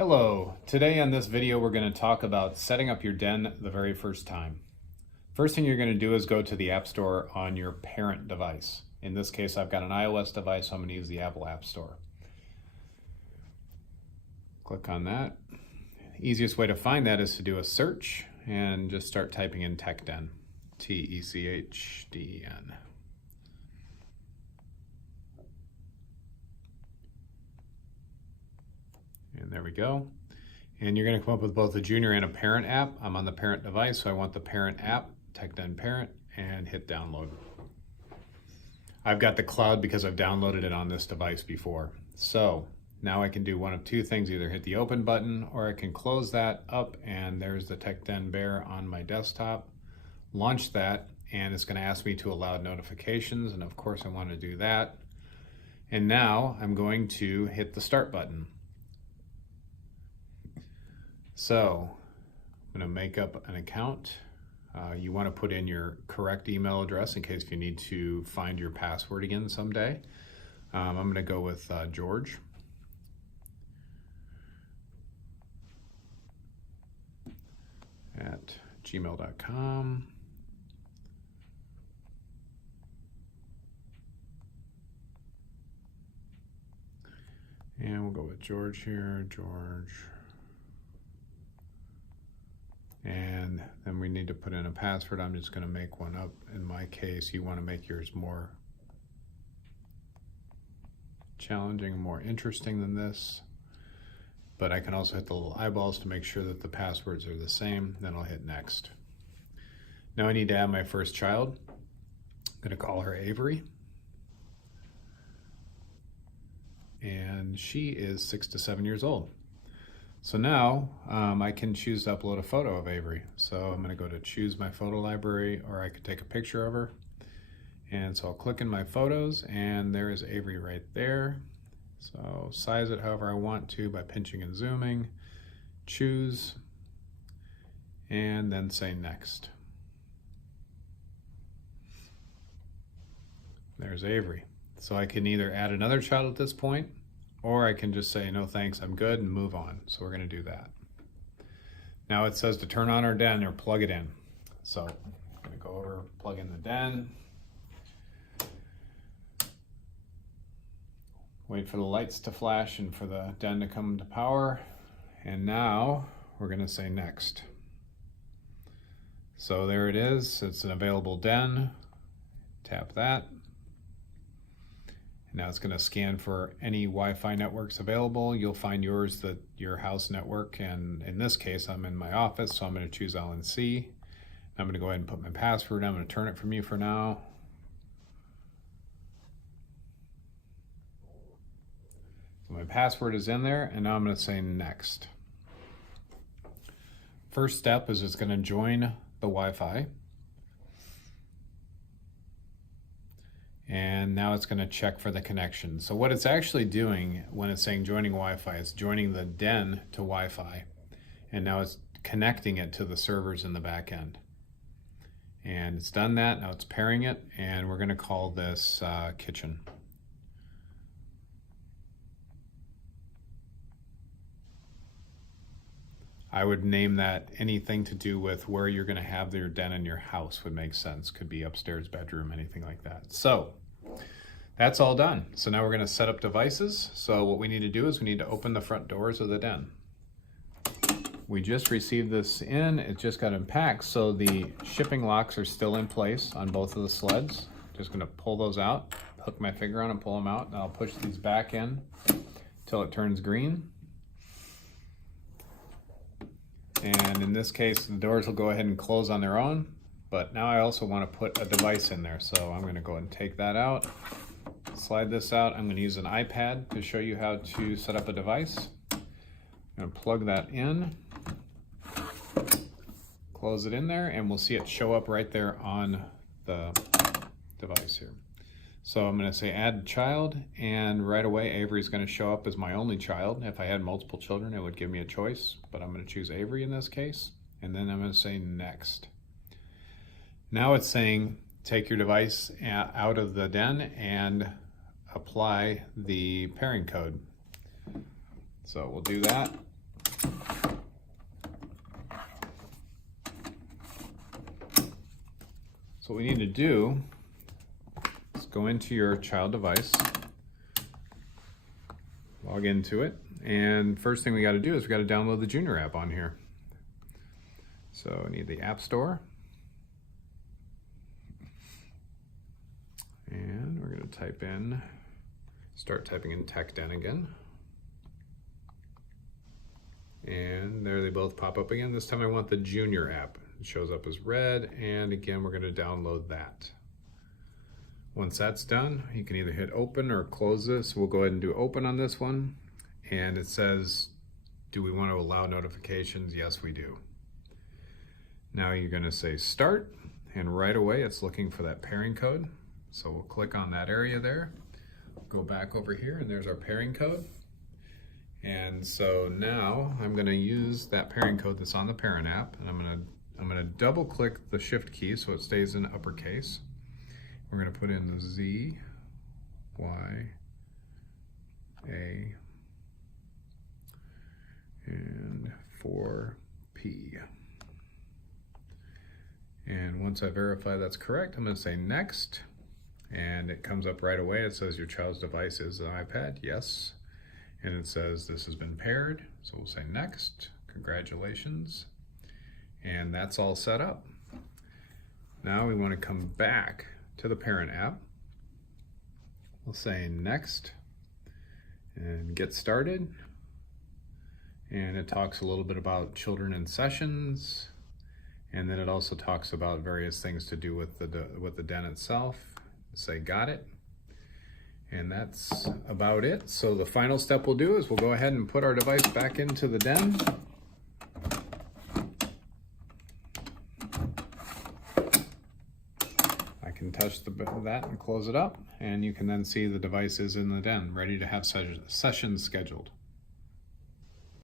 Hello, today on this video we're going to talk about setting up your den the very first time. First thing you're going to do is go to the App Store on your parent device. In this case I've got an iOS device, so I'm going to use the Apple App Store. Click on that. The easiest way to find that is to do a search and just start typing in TechDen, TechDen. And there we go. And you're going to come up with both a junior and a parent app. I'm on the parent device, so I want the parent app, TechDen Parent, and hit download. I've got the cloud because I've downloaded it on this device before. So now I can do one of two things, either hit the open button or I can close that up, and there's the TechDen Bear on my desktop. Launch that, and it's going to ask me to allow notifications, and of course I want to do that. And now I'm going to hit the start button. So I'm going to make up an account. You want to put in your correct email address in case you need to find your password again someday. I'm going to go with George. at gmail.com. And we'll go with George here, George. And then we need to put in a password. I'm just going to make one up. In my case, you want to make yours more challenging, more interesting than this. But I can also hit the little eyeballs to make sure that the passwords are the same. Then I'll hit next. Now I need to add my first child. I'm going to call her Avery. And she is 6 to 7 years old. So now I can choose to upload a photo of Avery. So I'm going to go to choose my photo library, or I could take a picture of her. And so I'll click in my photos, and there is Avery right there. So size it however I want to by pinching and zooming, choose, and then say next. There's Avery. So I can either add another child at this point, or I can just say, no thanks, I'm good, and move on. So we're going to do that. Now it says to turn on our den or plug it in. So I'm going to go over, plug in the den. Wait for the lights to flash and for the den to come to power. And now we're going to say next. So there it is. It's an available den. Tap that. Now it's going to scan for any Wi-Fi networks available. You'll find yours, your house network, and in this case I'm in my office, so I'm going to choose LNC. I'm going to go ahead and put my password. I'm going to turn it from you for now. So my password is in there, and now I'm going to say next. First step is it's going to join the Wi-Fi. And now it's going to check for the connection. So what it's actually doing when it's saying joining Wi-Fi, it's joining the den to Wi-Fi. And now it's connecting it to the servers in the back end. And it's done that. Now it's pairing it, and we're going to call this kitchen. I would name that anything to do with where you're going to have your den in your house would make sense. Could be upstairs, bedroom, anything like that. So that's all done. So now we're going to set up devices. So what we need to do is we need to open the front doors of the den. We just received this in. It just got unpacked. So the shipping locks are still in place on both of the sleds. Just going to pull those out, hook my finger on and pull them out. And I'll push these back in until it turns green. And in this case, the doors will go ahead and close on their own, but now I also want to put a device in there. So I'm going to go ahead and take that out, slide this out. I'm going to use an iPad to show you how to set up a device. I'm going to plug that in, close it in there, and we'll see it show up right there on the device here. So I'm going to say add child, and right away Avery's going to show up as my only child. If I had multiple children, it would give me a choice, but I'm going to choose Avery in this case, and then I'm going to say next. Now it's saying take your device out of the den and apply the pairing code. So we'll do that. So what we need to do is go into your child device, log into it, and first thing we got to do is we got to download the Junior app on here. So I need the App Store, and we're going to start typing in TechDen again. And there they both pop up again. This time I want the Junior app. It shows up as red, and again we're going to download that. Once that's done, you can either hit open or close this. We'll go ahead and do open on this one. And it says, do we want to allow notifications? Yes, we do. Now you're going to say start, and right away it's looking for that pairing code. So we'll click on that area there, go back over here, and there's our pairing code. And so now I'm going to use that pairing code that's on the parent app, and I'm going to double click the shift key so it stays in uppercase. We're going to put in the Z, Y, A, and 4P. And once I verify that's correct, I'm going to say next, and it comes up right away. It says your child's device is an iPad, yes. And it says this has been paired, so we'll say next, congratulations. And that's all set up. Now we want to come back to the parent app. We'll say next and get started. And it talks a little bit about children in sessions. And then it also talks about various things to do with the den itself. Say got it. And that's about it. So the final step we'll do is we'll go ahead and put our device back into the den. I can touch that and close it up, and you can then see the device is in the den, ready to have sessions scheduled.